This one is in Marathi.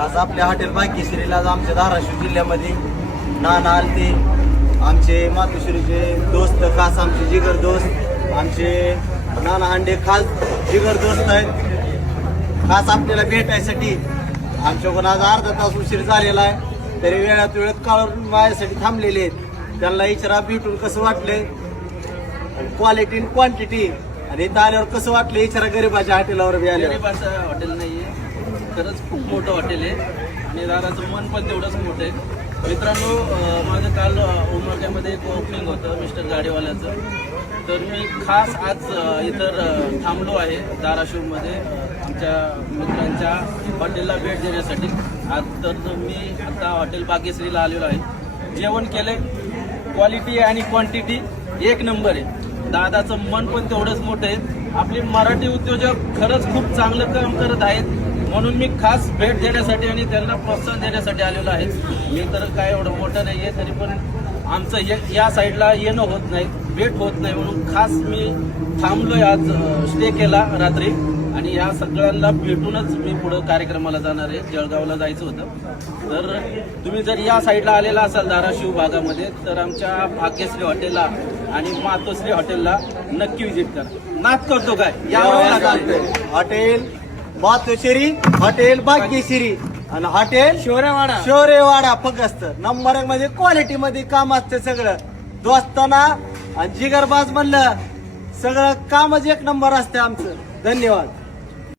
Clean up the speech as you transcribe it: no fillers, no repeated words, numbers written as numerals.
आज आपल्या हॉटेल भाग्यश्रीला आज आमच्या धाराशिव जिल्ह्यामध्ये नाना आलते, आमचे मातोश्रीचे दोस्त, खास आमचे जिगर दोस्त, आमचे नाना हांडे खास जिगर दोस्त आहेत. खास आपल्याला भेटायसाठी आमच्याकडून आज अर्धा तास उशीर झालेला आहे, तरी वेळात वेळात काढून माझ्यासाठी थांबलेले आहेत. त्यांना इचारा भेटून कसं वाटलंय, क्वालिटी आणि क्वांटिटी, आणि इथं आल्यावर कसं वाटलं इचारा गरीबाच्या हॉटेलावर बी आल्यावर. गरीबाचं हॉटेल नाहीये, खरंच खूप मोठं हॉटेल आहे आणि दादाचं मन पण तेवढंच मोठं आहे. मित्रांनो, माझं काल उमरग्यामध्ये एक ओपनिंग होतं मिस्टर गाडीवाल्याचं, तर मी खास आज इतर थांबलो आहे धाराशिवमध्ये आमच्या मित्रांच्या हॉटेलला भेट देण्यासाठी. आज तर मी आता हॉटेल भाग्यश्रीला आलेलो आहे. जेवण केले, क्वालिटी आणि क्वांटिटी एक नंबर आहे. दादाचं मन पण तेवढंच मोठं आहे. आपले मराठी उद्योजक खरंच खूप चांगलं काम करत आहेत, म्हणून मी खास भेट देण्यासाठी आणि त्यांना प्रोत्साहन देण्यासाठी आलेलो आहे. मी तर काय एवढं मोठं नाही आहे, तरी पण आमचं या साईडला येणं होत नाही, भेट होत नाही, म्हणून खास मी थांबलोय, आज स्टे केला रात्री, आणि या सगळ्यांना भेटूनच मी पुढं कार्यक्रमाला जाणार आहे. जळगावला जायचं होतं. तर तुम्ही जर या साईडला आलेला असाल धाराशिव भागामध्ये, तर आमच्या भाग्यश्री हॉटेलला आणि मातोश्री हॉटेलला नक्की व्हिजिट करा. नाच करतो काय हॉटेल मातोश्री, हॉटेल भाग्यश्री आणि हॉटेल शौर्यवाडा. शौर्यवाडा फक्त नंबर एक मध्ये क्वालिटी मध्ये काम असतं सगळं. दोस्ताना आणि जिगरबाज म्हणलं सगळं कामच एक नंबर असते आमचं. धन्यवाद.